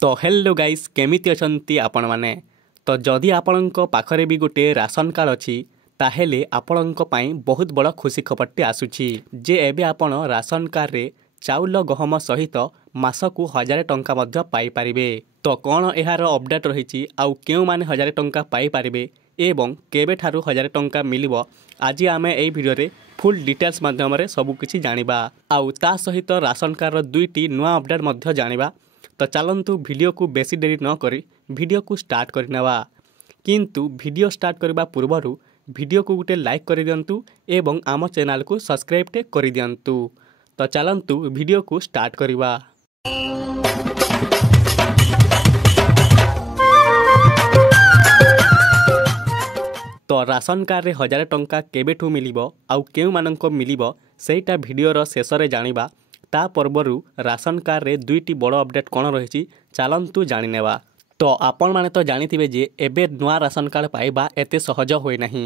तो hello guys केमिति अछंती आपण माने। तो जदि आपणक पाखरे भी गोटे राशन कार्ड अच्छी ताहेले आपणक पई बहुत बड़ खुशी खबरटी आसुची जे एबे आपण राशन कार्ड रे चाउल गहम सहित मासकु 1000 टंका मध्य पाई परिबे। तो कौन एहार अपडेट रही आउ केउ माने 1000 टंका पाई परिबे एवं केबे ठारू 1000 टंका मिलिबो आज आमे एई वीडियो रे फुल डिटेल्स माध्यम रे सब किछि जानिबा आउ ता सहित राशन कार्ड दुईटी नुआ अपडेट मध्य जानिबा। तो चलतु वीडियो को बेसी देरी न करी वीडियो को स्टार्ट करनेवा किंतु वीडियो स्टार्ट करबा पूर्वरु वीडियो को गोटे लाइक कर दियंतु एवं आम चैनल को सब्सक्राइब टे कर दियंतु। तो चलतु वीडियो को स्टार्ट करवा। तो राशन कार्ड रे 1000 टंका केबेठू मिलिबो आउ केउ माननको मिलिबो सेटा वीडियोर शेष रे जानिबा। ता पर्वरु राशन कार्ड रे दुईटी बड़ अपडेट कौन रही चलतु जानिनेवा। तो आपण माने तो जानिथिबे जे एबे नुआ राशन कार्ड पाइबा एते सहज होय नाही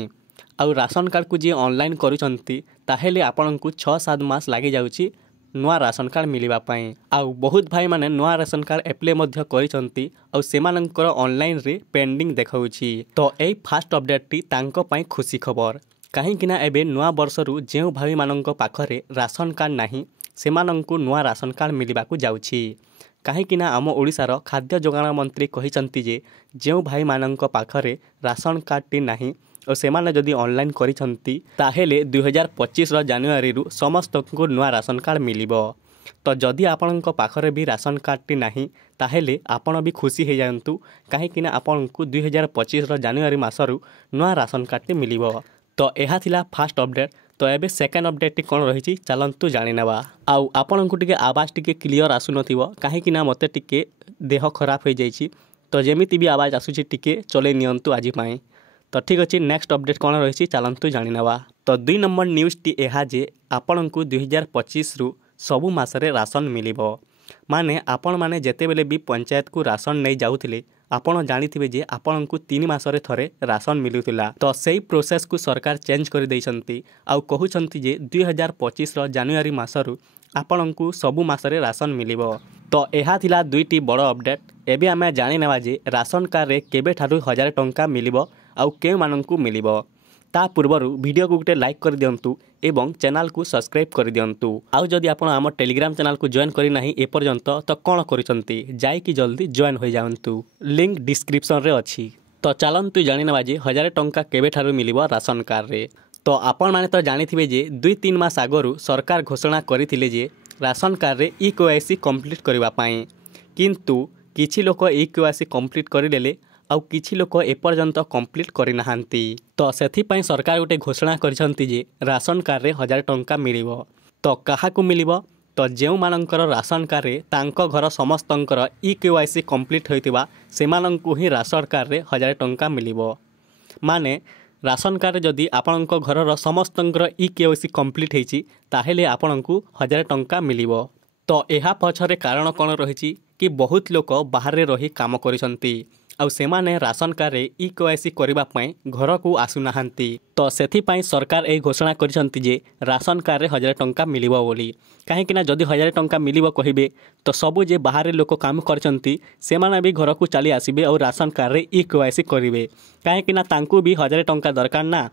आउ राशन कार्ड को जे ऑनलाइन करूछंती ताहेले आपनकु 6-7 मास लागि जाउची नुआ राशन कार्ड मिलिबा पई। आउ बहुत भाई माने नुआ राशन कार्ड एप्ले मध्य करिसंती आउ सेमानंकर ऑनलाइन रे पेंडिंग देखाउची। तो एई फास्ट अपडेट टी तांको पई खुशी खबर काहे किना एबे नुआ वर्षरु जेउ भाई मानंको पाखरे राशन कार्ड नाही सेमानंकु नुआ राशन कार्ड मिलिबाकु जाउची। काहेकिना आम ओडिशार खाद्य जोगाण मंत्री कहिसंती जे जेउ भाई मानंको पाखरे राशन कार्ड टी नाही और सेमाने जदि ऑनलाइन करिसंती ताहेले 2025 जानुआरी रु समस्तको नुआ राशन कार्ड मिलिबो। तो जदि आपणको पाखरे भी राशन कार्ड टी नाही ताहेले आपण भी खुशी हे जायंतु काहेकिना आपणको 2025 जानुआरी मासरु नुआ राशन कार्ड टी मिलिबो। तो एहा थिला फास्ट अपडेट। तो एबे सेकेंड अपडेट टी कोन रही चलतु जानिनेवा। आउ आपणको टिके आवाज टिके क्लियर आसु नथिबो काहेकिना मते टिके देह खराब हो जाइछि। तो जेमिति भी आवाज आसुछि टिके चले नियंतु आजि पई। तो ठीक अछि नेक्स्ट अपडेट कोन रही चलतु जानिनेवा। तो 2 नंबर न्यूज टी एहा जे आपणको 2025 रु सबु मासरे राशन मिलिबो। माने आपण माने जेते बेले भी पंचायत को राशन नै जाउथिले आपण जानिथिबे जे आपणको 3 मासरे थरे राशन मिलुथिला। तो सेही प्रोसेस को सरकार चेंज कर दैछंती आउ कहउछंती जे 2025 जानुआरी मासरु आपणको सबु मासरे राशन मिलिबो। तो एहा थिला दुईटी बड़ अपडेट। एबे आमे जानि नेवा जे राशन कार्ड रे केबे ठारू 1000 टंका मिलिबो आउ के मानंकु मिलिबो। ता पूर्वरु वीडियो को गोटे लाइक कर दियंतु एवं चैनल को सब्सक्राइब कर दियंतु। आउ जदि आपण आम टेलीग्राम चैनल को जॉइन करि नाही ए पर्यंत तो कोन करिसंती जाई कि जल्दी जॉइन हो जावंतु लिंक डिस्क्रिप्शन रे अछि। तो चलंतु जानि नेवा जे 1000 टंका केबे ठारू मिलिबो राशन कार्ड रे। तो आपण माने तो जानिथिबे जे 2-3 मास आगरु सरकार घोषणा करिथिले जे राशन कार्ड रे ई-केवाईसी कंप्लीट करबा पई किंतु किछि लोक ई-केवाईसी कंप्लीट करिलेले आउ किछि लोक एपर्यंत कंप्लीट करि नाहांती। तो सेथि पई सरकार गोटे घोषणा करिसंती जे राशन कार्ड रे 1000 टंका मिलिबो। तो काहाकु मिलिबो तो जेउ मानंकर राशन कार्ड रे तांको घर समस्तंकर ई-केवाईसी कंप्लीट होइतिबा सेमानंकु ही राशन कार्ड रे 1000 टंका मिलिबो। माने राशन कार्ड जदि आपणको घरर समस्तंकर ई-केवाईसी कंप्लीट हेछि ताहेले आपणकु 1000 टंका मिलिबो। तो एहा पछरे कारण कोन रहिछि कि बहुत लोक बाहर रे रही काम करिसंती आउ सेमाने राशन कार्ड रे ई-केवाईसी करबा पई घर को आसु नाहांती। तो सेथि पई सरकार ए घोषणा करिसंती जे राशन कार्ड रे 1000 टंका मिलिबो बोली। काहे कि ना जदि 1000 टंका मिलिबो कहिबे तो सबु जे बाहर रे लोक काम करचंती सेमाने भी घर को चली आसीबे और राशन कार्ड रे ई-केवाईसी करिवे काहे कि ना तांकु भी 1000 टंका दरकार ना।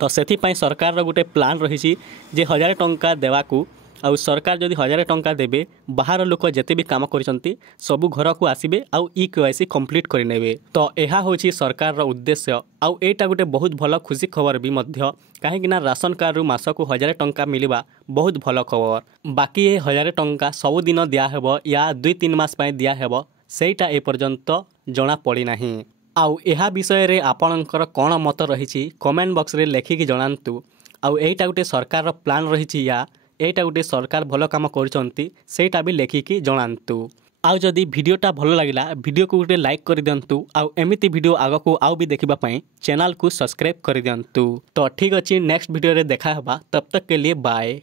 तो सेथि पई सरकार रो गुटे प्लान रहिछि जे 1000 टंका देवाकू आउ सरकार जदि 1000 टंका देबे बाहर लोक जेते भी काम करिसंती सबु घर को आसीबे आउ ई-केवाईसी कंप्लीट करि नेबे। तो एहा होछि सरकार रो उद्देश्य आउ एटा गुटे बहुत भलो खुशी खबर भी मध्य काहे कि ना राशन कार्ड रु मासको 1000 टंका मिलिबा बहुत भलो खबर। बाकी ए 1000 टंका सब दिन दिया हेबो या 2-3 मास पय दिया हेबो सेटा ए पर्यंत जणा पड़ी नाही। आउ एहा विषय रे आपणकर कोन मत रहिछि कमेंट बॉक्स रे लेखिकि जणांतु। आउ एटा गुटे सरकार रो प्लान रहिछि या एटा गोटे सरकार भलो काम करचंती सेटा भी लेखिकि जणांतु। आउ जदि वीडियोटा भलो लागिला वीडियो को गोटे लाइक कर दियंतु आउ एमिति वीडियो आगो को आउ भी देखिबा पई चैनल को सब्सक्राइब कर दियंतु। तो ठीक अछि नेक्स्ट वीडियो रे देखा हबा तब तक के लिए बाय।